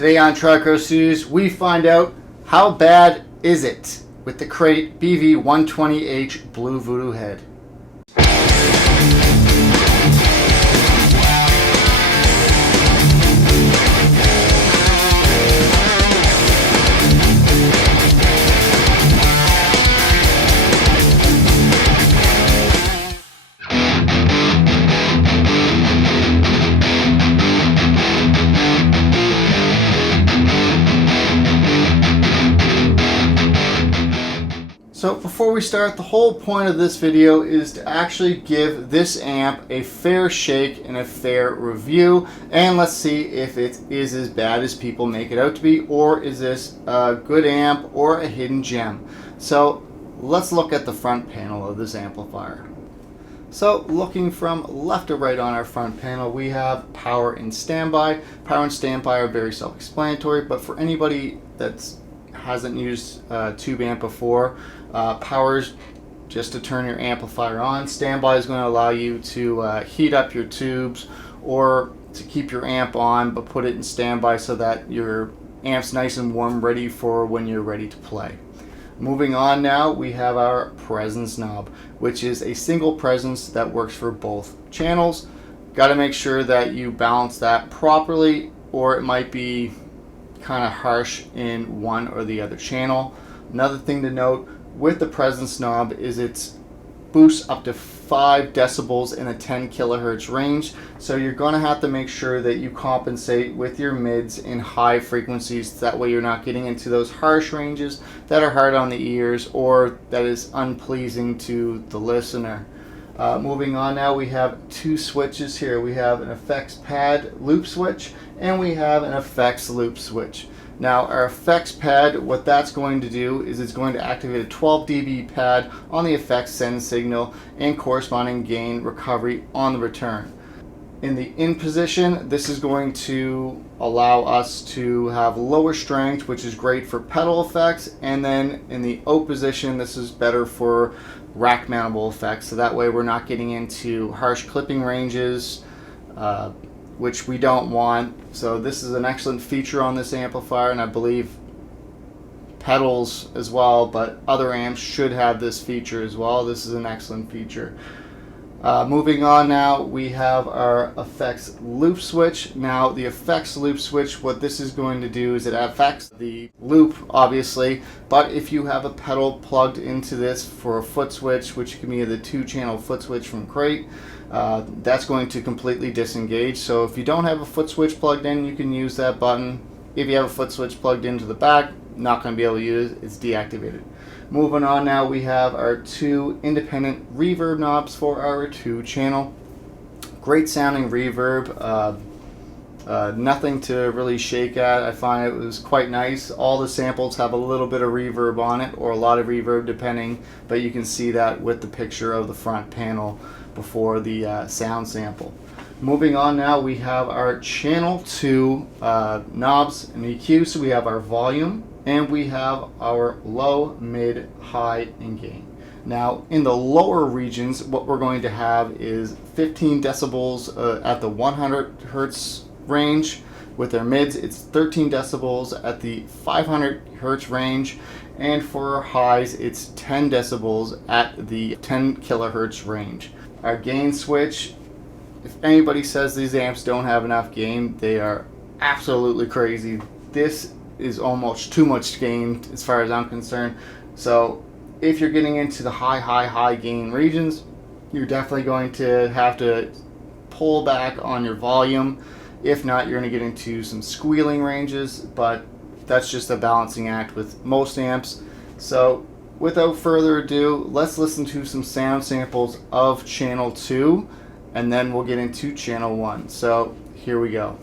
Today on Trico Studios, we find out how bad is it with the Crate BV-120H Blue Voodoo head. So before we start, the whole point of this video is to actually give this amp a fair shake and a fair review, and let's see if it is as bad as people make it out to be, or is this a good amp or a hidden gem. So let's look at the front panel of this amplifier. So looking from left to right on our front panel, we have power and standby. Power and standby are very self-explanatory, but for anybody that hasn't used tube amp before, power's just to turn your amplifier on. Standby is going to allow you to heat up your tubes or to keep your amp on, but put it in standby so that your amp's nice and warm, ready for when you're ready to play. Moving on now, we have our presence knob, which is a single presence that works for both channels. Got to make sure that you balance that properly, or it might be kind of harsh in one or the other channel. Another thing to note with the presence knob is it boosts up to 5 decibels in a 10 kilohertz range, so you're going to have to make sure that you compensate with your mids in high frequencies, that way you're not getting into those harsh ranges that are hard on the ears or that is unpleasing to the listener. Moving on now, we have two switches here. We have an effects pad loop switch and we have an effects loop switch. Now our effects pad, what that's going to do is it's going to activate a 12 dB pad on the effects send signal and corresponding gain recovery on the return. In the in position, this is going to allow us to have lower strength, which is great for pedal effects, and then in the out position, this is better for rack mountable effects, so that way we're not getting into harsh clipping ranges, which we don't want. So this is an excellent feature on this amplifier, and I believe pedals as well, but other amps should have this feature as well. This is an excellent feature. Moving on now, we have our effects loop switch. Now the effects loop switch, what this is going to do is it affects the loop obviously, but if you have a pedal plugged into this for a foot switch, which can be the 2-channel foot switch from Crate, that's going to completely disengage. So if you don't have a foot switch plugged in, you can use that button. If you have a foot switch plugged into the back, not going to be able to use it, it's deactivated. Moving on now, we have our 2 independent reverb knobs for our 2-channel. Great sounding reverb, nothing to really shake at. I find it was quite nice. All the samples have a little bit of reverb on it, or a lot of reverb depending, but you can see that with the picture of the front panel before the sound sample. Moving on now, we have our channel 2 knobs and EQ. So we have our volume, and we have our low, mid, high, and gain. Now in the lower regions, what we're going to have is 15 decibels at the 100 hertz range. With our mids, it's 13 decibels at the 500 hertz range, and for our highs, it's 10 decibels at the 10 kilohertz range. Our gain switch, if anybody says these amps don't have enough gain, they are absolutely crazy. This is almost too much gain as far as I'm concerned. So if you're getting into the high gain regions, you're definitely going to have to pull back on your volume. If not, you're going to get into some squealing ranges, but that's just a balancing act with most amps. So without further ado, let's listen to some sound samples of channel 2, and then we'll get into channel 1. So here we go.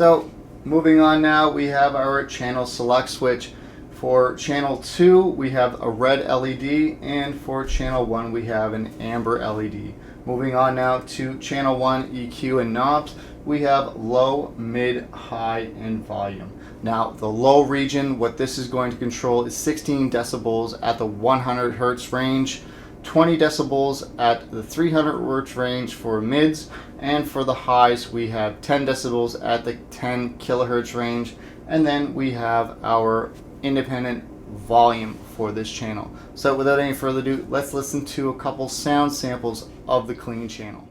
So moving on now, we have our channel select switch. For channel 2 we have a red LED, and for channel 1 we have an amber LED. Moving on now to channel 1 EQ and knobs, we have low, mid, high, and volume. Now the low region, what this is going to control is 16 decibels at the 100 Hertz range, 20 decibels at the 300 Hertz range for mids, and for the highs we have 10 decibels at the 10 kilohertz range, and then we have our independent volume for this channel. So without any further ado, let's listen to a couple sound samples of the clean channel.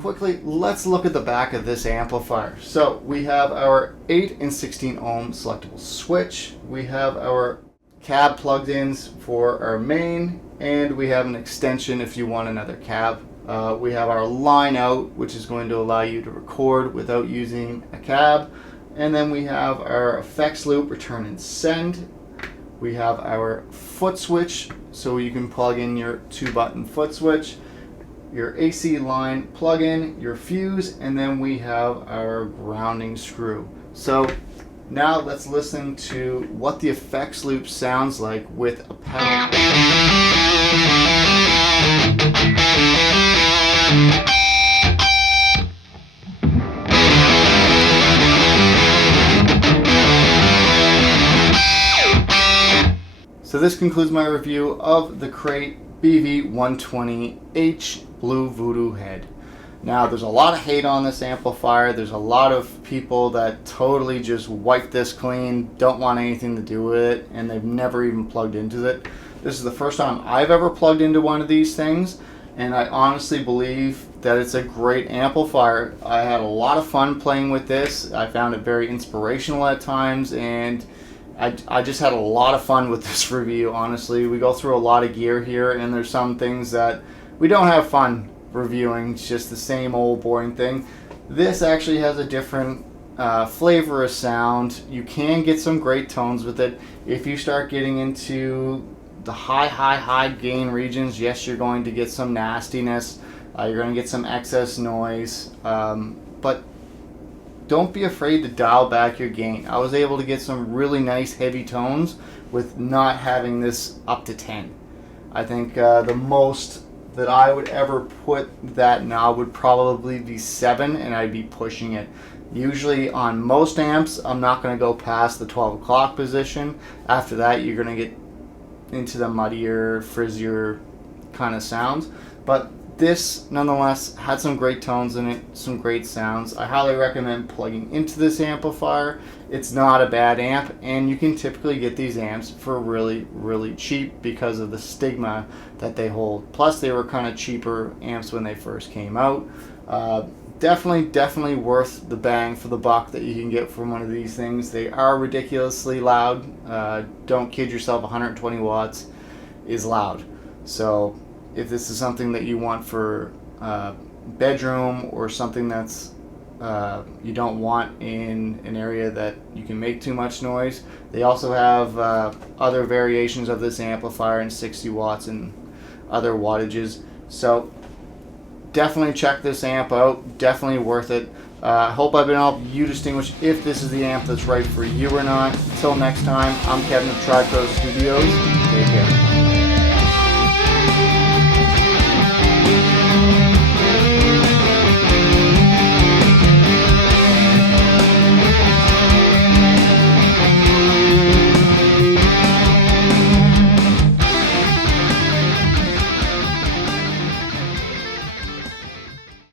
Quickly, let's look at the back of this amplifier. So we have our 8 and 16 ohm selectable switch, we have our cab plugged ins for our main, and we have an extension if you want another cab. We have our line out, which is going to allow you to record without using a cab, and then we have our effects loop, return and send. We have our foot switch, so you can plug in your 2-button foot switch, your AC line plug-in, your fuse, and then we have our grounding screw. So now let's listen to what the effects loop sounds like with a pedal. So this concludes my review of the Crate BV-120H Blue Voodoo head. Now there's a lot of hate on this amplifier. There's a lot of people that totally just wipe this clean, don't want anything to do with it, and they've never even plugged into it. This is the first time I've ever plugged into one of these things, and I honestly believe that it's a great amplifier. I had a lot of fun playing with this. I found it very inspirational at times, and I just had a lot of fun with this review, honestly. We go through a lot of gear here, and there's some things that we don't have fun reviewing. It's just the same old boring thing. This actually has a different flavor of sound. You can get some great tones with it. If you start getting into the high gain regions, yes, you're going to get some nastiness. You're going to get some excess noise. But don't be afraid to dial back your gain. I was able to get some really nice heavy tones with not having this up to 10. I think the most that I would ever put that knob would probably be 7, and I'd be pushing it. Usually on most amps, I'm not going to go past the 12 o'clock position. After that, you're going to get into the muddier, frizzier kind of sounds. But this nonetheless had some great tones in it, some great sounds. I highly recommend plugging into this amplifier. It's not a bad amp, and you can typically get these amps for really, really cheap because of the stigma that they hold. Plus, they were kind of cheaper amps when they first came out. Definitely worth the bang for the buck that you can get from one of these things. They are ridiculously loud. Don't kid yourself, 120 watts is loud. So if this is something that you want for bedroom, or something that's you don't want in an area that you can make too much noise, they also have other variations of this amplifier in 60 watts and other wattages. So definitely check this amp out. Definitely worth it. I hope I've been able to help you distinguish if this is the amp that's right for you or not. Until next time, I'm Kevin of TriPro Studios. Take care.